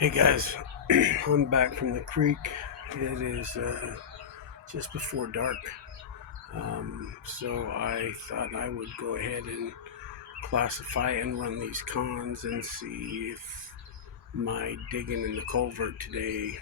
Hey guys, I'm back from the creek. It is just before dark, so I thought I would go ahead and classify and run these cons and see if my digging in the culvert today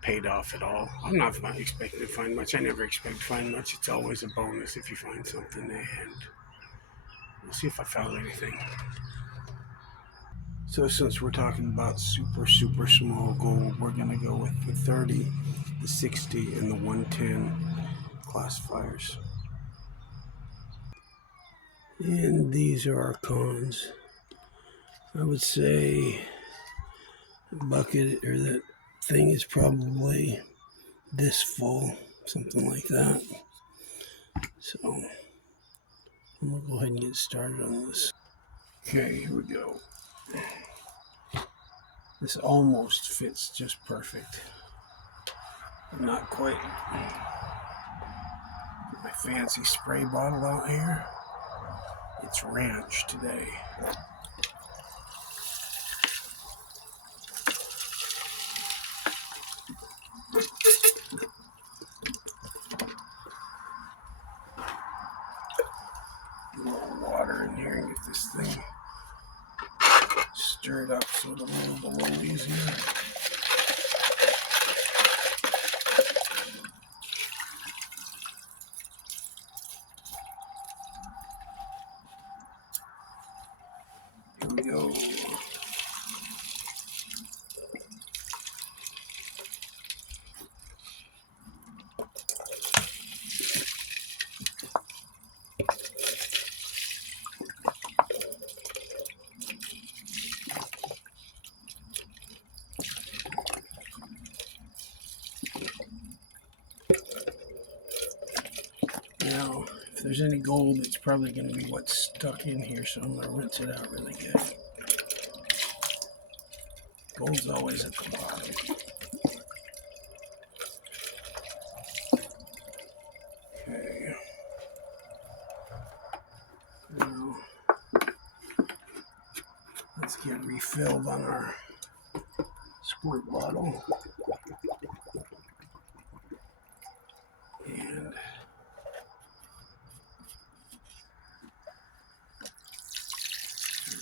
paid off at all. I'm not expecting to find much. I never expect to find much. It's always a bonus if you find something, and we'll see if I found anything. So since we're talking about super small gold, we're going to go with the 30, the 60, and the 110 classifiers. And these are our cons. I would say the bucket or that thing is probably this full, something like that. So I'm going to go ahead and get started on this. Okay, here we go. This almost fits just perfect. Not quite. My fancy spray bottle out here. It's ranch today. A little water in here and get this thing stirred up so it'll move a little easier. Here we go. Now, if there's any gold, it's probably going to be what's stuck in here, so I'm going to rinse it out really good. Gold's always at the bottom. Okay. Now, let's get refilled on our squirt bottle. And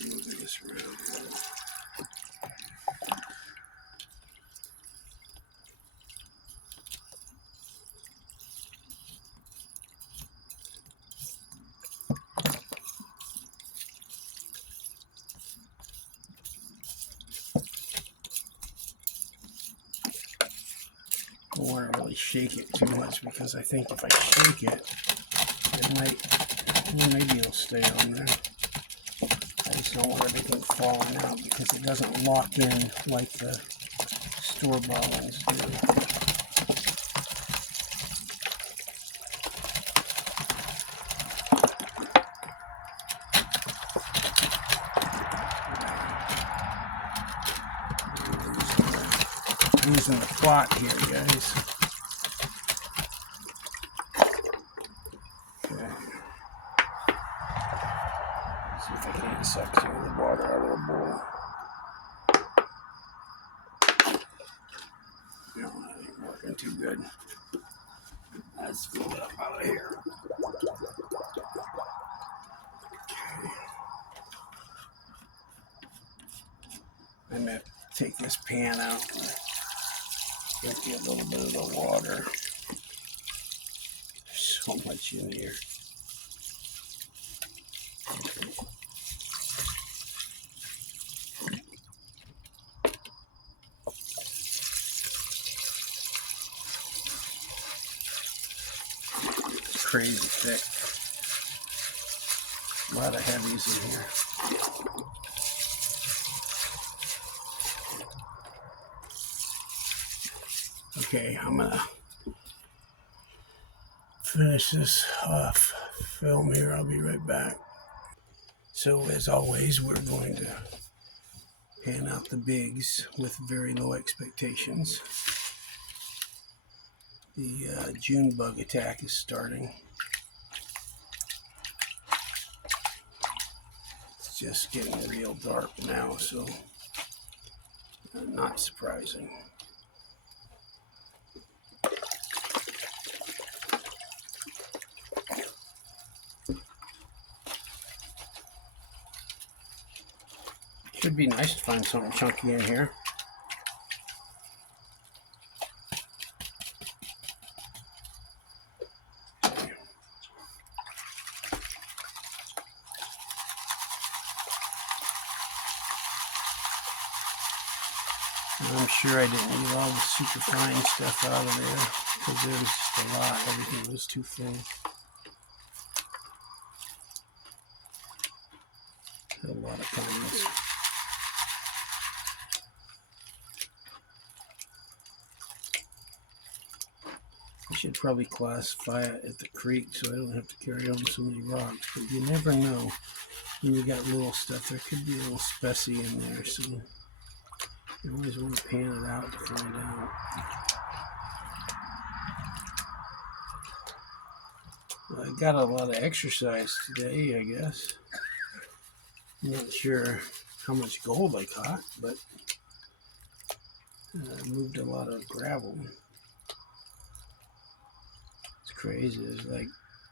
move this around. I don't want to really shake it too much because I think if I shake it, maybe it'll stay on there. I just don't want everything falling out because it doesn't lock in like the store-bought ones do. Using the plot here, guys. Okay. See if I can't suck some of the water out of the bowl. No, that ain't working too good. Let's fill it up out of here. Okay. I'm going to take this pan out and empty a little bit of the water. There's so much in here. It's crazy thick. A lot of heavies in here. Okay, I'm gonna finish this off film here. I'll be right back. So as always, we're going to pan out the bigs with very low expectations. The June bug attack is starting. It's just getting real dark now, so Not surprising. Should be nice to find something chunky in here. I'm sure I didn't leave all the super fine stuff out of there because there was just a lot. Everything was too full. A lot of comments. I should probably classify it at the creek so I don't have to carry on so many rocks. But you never know when you got little stuff. There could be a little specie in there, so you always want to pan it out to find out. Well, I got a lot of exercise today, I guess. I'm not sure how much gold I caught, but I moved a lot of gravel. It's crazy. There's like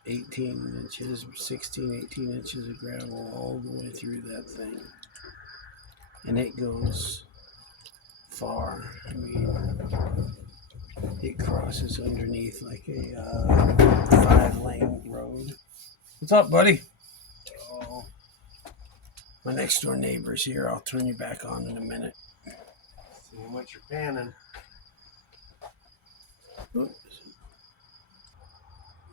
18 inches, 16, 18 inches of gravel all the way through that thing. And it goes far. I mean, it crosses underneath like a 5-lane road. What's up, buddy? Oh, my next door neighbor's here. I'll turn you back on in a minute. Seeing what you're panning. Oops.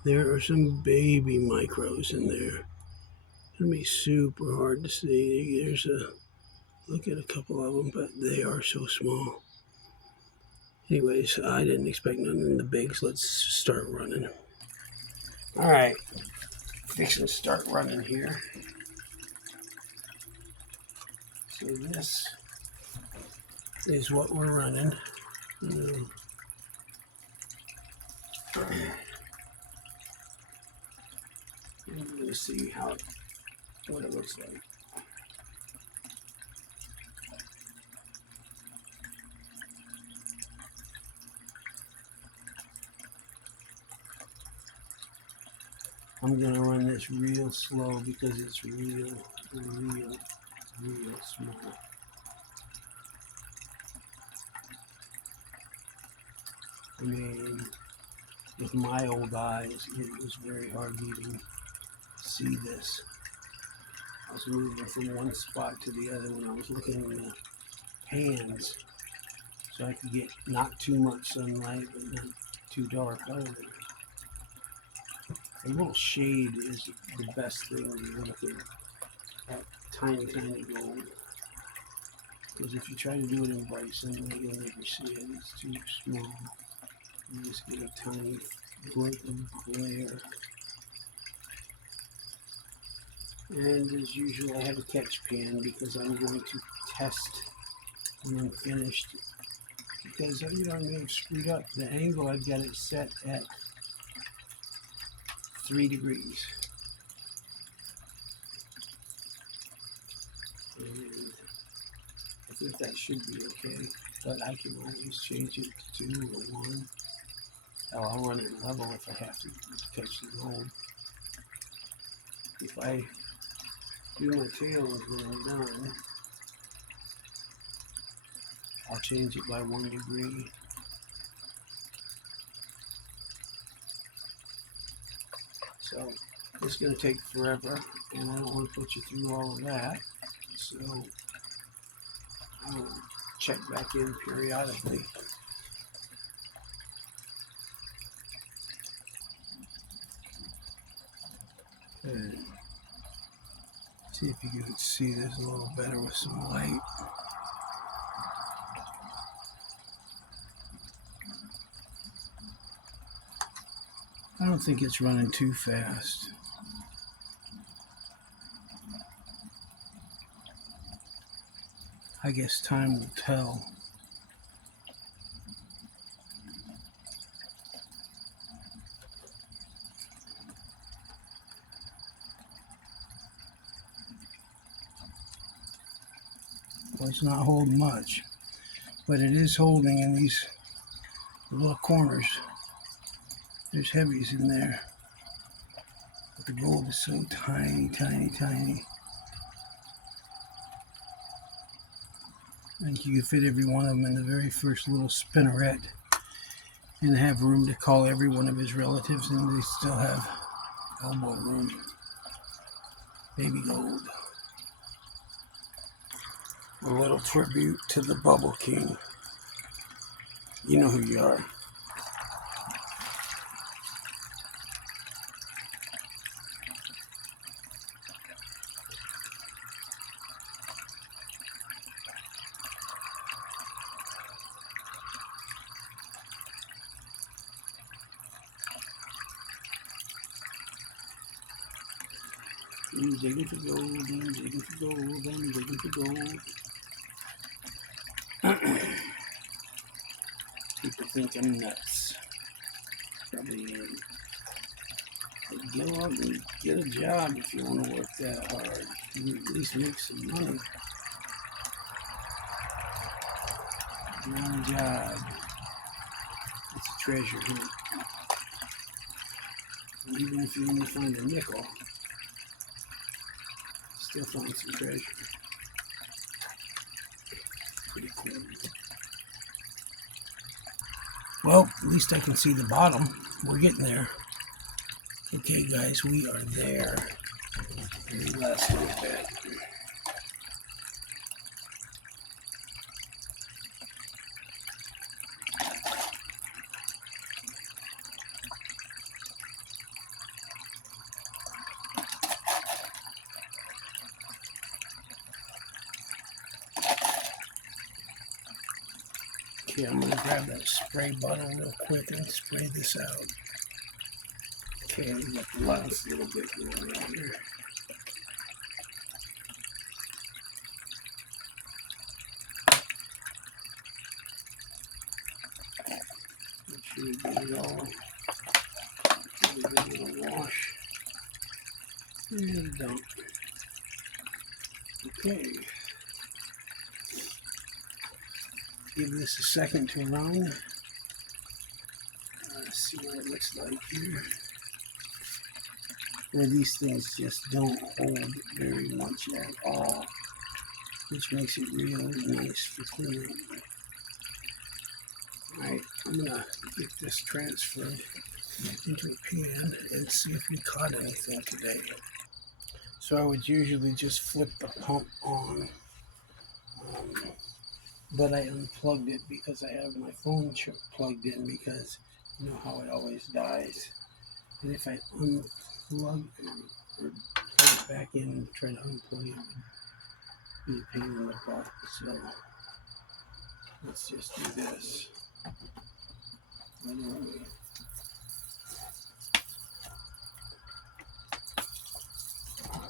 There are some baby micros in there. It's gonna be super hard to see. There's a look at a couple of them, but they are so small. Anyways, I didn't expect none in the bigs. Let's start running. All right, fixing to start running here. So this is what we're running. I'm gonna see what it looks like. I'm gonna run this real slow because it's real small. I mean, with my old eyes, it was very hard to even see this. I was moving from one spot to the other when I was looking in the pans, so I could get not too much sunlight, but not too dark either. A little shade is the best thing when you're looking at tiny gold. Because if you try to do it in bright sunlight, you'll never see it. It's too small. You just get a tiny glint of glare. And as usual, I have a catch pan because I'm going to test when I'm finished. Because I may have screwed up. The angle I've got it set at 3 degrees. And I think that should be okay. But I can always change it to 2 or 1. Hell, I'll run it level if I have to catch the gold. If I do my tailings when I'm done, I'll change it by 1 degree. So it's going to take forever, and I don't want to put you through all of that. So I'll check back in periodically. And see if you can see this a little better with some light. I don't think it's running too fast. I guess time will tell. Well, it's not holding much. but it is holding in these little corners. There's heavies in there. But the gold is so tiny, tiny, tiny. I think you could fit every one of them in the very first little spinneret and have room to call every one of his relatives, and they still have elbow room. Baby gold. A little tribute to the Bubble King. You know who you are. I'm digging for gold, I'm digging for gold, I'm digging for gold. People think I'm nuts. Probably am. But go out and get a job if you want to work that hard. You at least make some money. One job. It's a treasure hunt. Even if you only find a nickel, still find some treasure. Pretty cool. Well, at least I can see the bottom. We're getting there. Okay, guys, we are there. Very last little bit. Okay, I'm going to grab that spray bottle real quick and spray this out. Okay, we got the last little bit going on here. Make sure we get it all. Give it a little wash. And dump. Okay. Give this a second to run. See what it looks like here. Where these things just don't hold very much at all, which makes it real nice for cleaning. Alright, I'm gonna get this transferred into a pan and see if we caught anything today. So I would usually just flip the pump on, but I unplugged it because I have my phone plugged in, because you know how it always dies. And if I unplug or plug it back in and try to unplug it, it would be a pain in the butt. So let's just do this. Right away.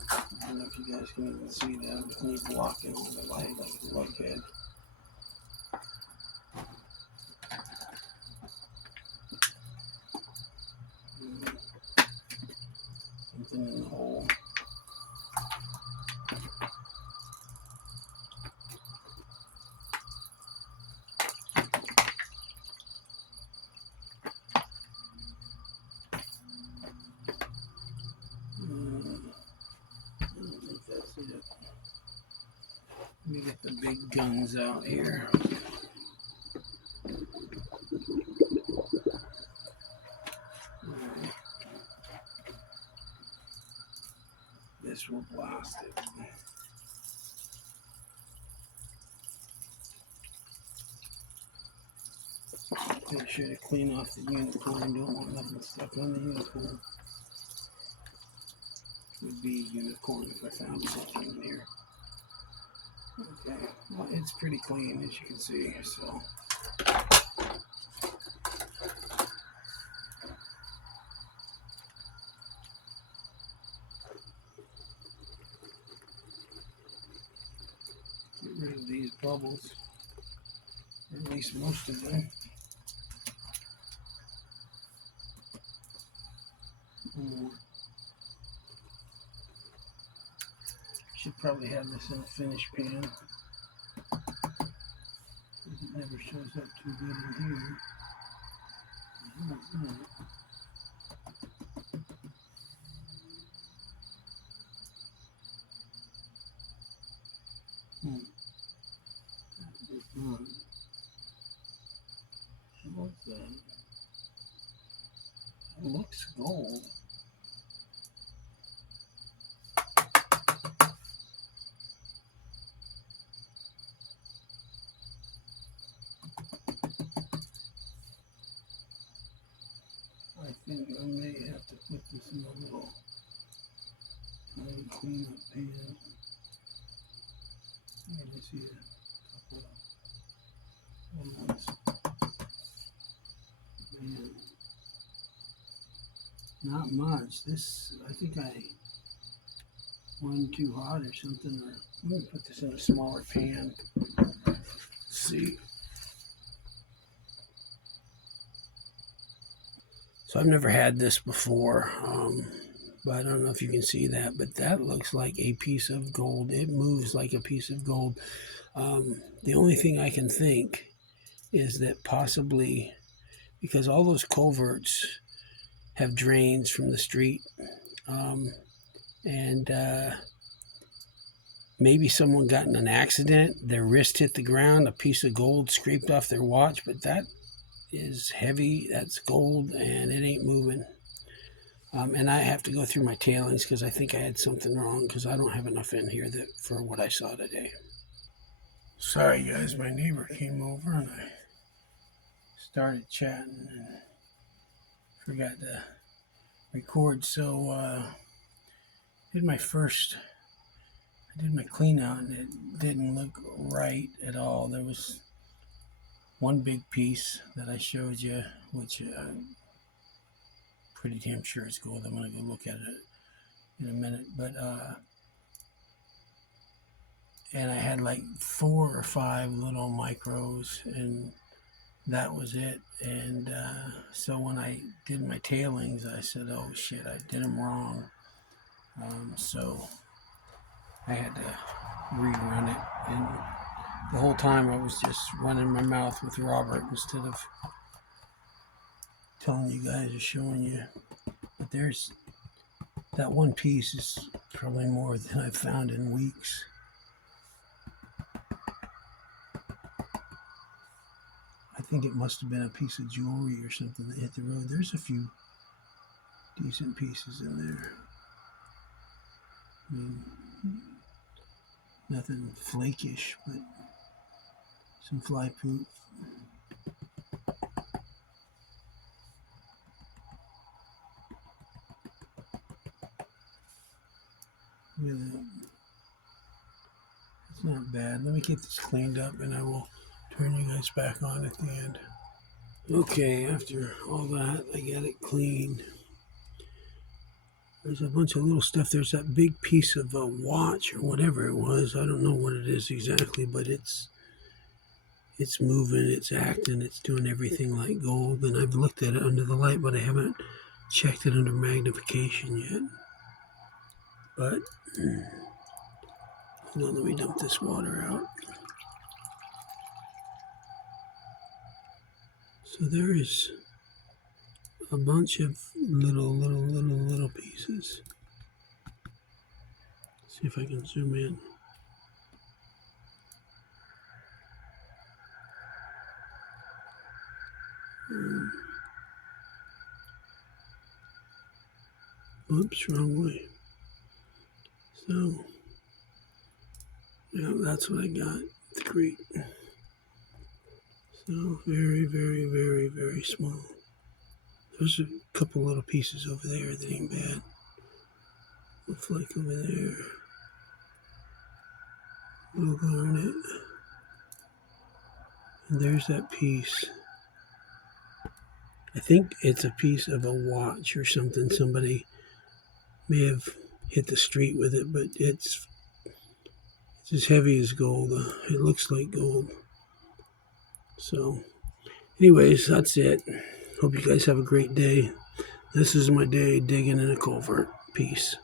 I don't know if you guys can even see that with me blocking all the light like a luckhead. Something in the hole. I don't think that's it. Let me get the big guns out here. This will blast it. Make sure to clean off the unicorn. Don't want nothing stuck on the unicorn. Would be a unicorn if I found something in here. Okay, well, it's pretty clean as you can see, so. Get rid of these bubbles, or at least most of them. Should probably have this in a finished pan. Doesn't never too good in here. What's that? It looks gold. I think I may have to put this in a little clean up pan. Let me see a couple of ones. Man, not much. This, I think I went too hot or something. Or let me put this in a smaller pan. Let's see. So I've never had this before, but I don't know if you can see that, but that looks like a piece of gold. It moves like a piece of gold. The only thing I can think is that possibly because all those culverts have drains from the street, and maybe someone got in an accident, their wrist hit the ground, a piece of gold scraped off their watch, but that is heavy, that's gold, and it ain't moving. And I have to go through my tailings because I think I had something wrong because I don't have enough in here for what I saw today. Sorry guys, my neighbor came over and I started chatting and forgot to record. So I did my clean out and it didn't look right at all. There was one big piece that I showed you, which I'm pretty damn sure it's gold. I'm going to go look at it in a minute. But and I had like 4 or 5 little micros, and that was it. And so when I did my tailings, I said, "Oh shit, I did them wrong." So I had to rerun it, and the whole time I was just running my mouth with Robert instead of telling you guys or showing you. But there's that one piece is probably more than I've found in weeks. I think it must have been a piece of jewelry or something that hit the road. There's a few decent pieces in there. I mean, nothing flakish, but some fly poop. Look at that. It's not bad. Let me get this cleaned up and I will turn you guys back on at the end. Okay, after all that, I got it cleaned. There's a bunch of little stuff. There's that big piece of a watch or whatever it was. I don't know what it is exactly, but it's moving, it's acting, it's doing everything like gold. And I've looked at it under the light, but I haven't checked it under magnification yet. But hold on, let me dump this water out. So there is a bunch of little pieces. See if I can zoom in. Oops, wrong way. So, yeah, that's what I got at the creek. So, very small. There's a couple little pieces over there that ain't bad. Looks like over there. Little garnet. And there's that piece. I think it's a piece of a watch or something. Somebody may have hit the street with it, but it's as heavy as gold. It looks like gold. So, anyways, that's it. Hope you guys have a great day. This is my day digging in a culvert. Peace.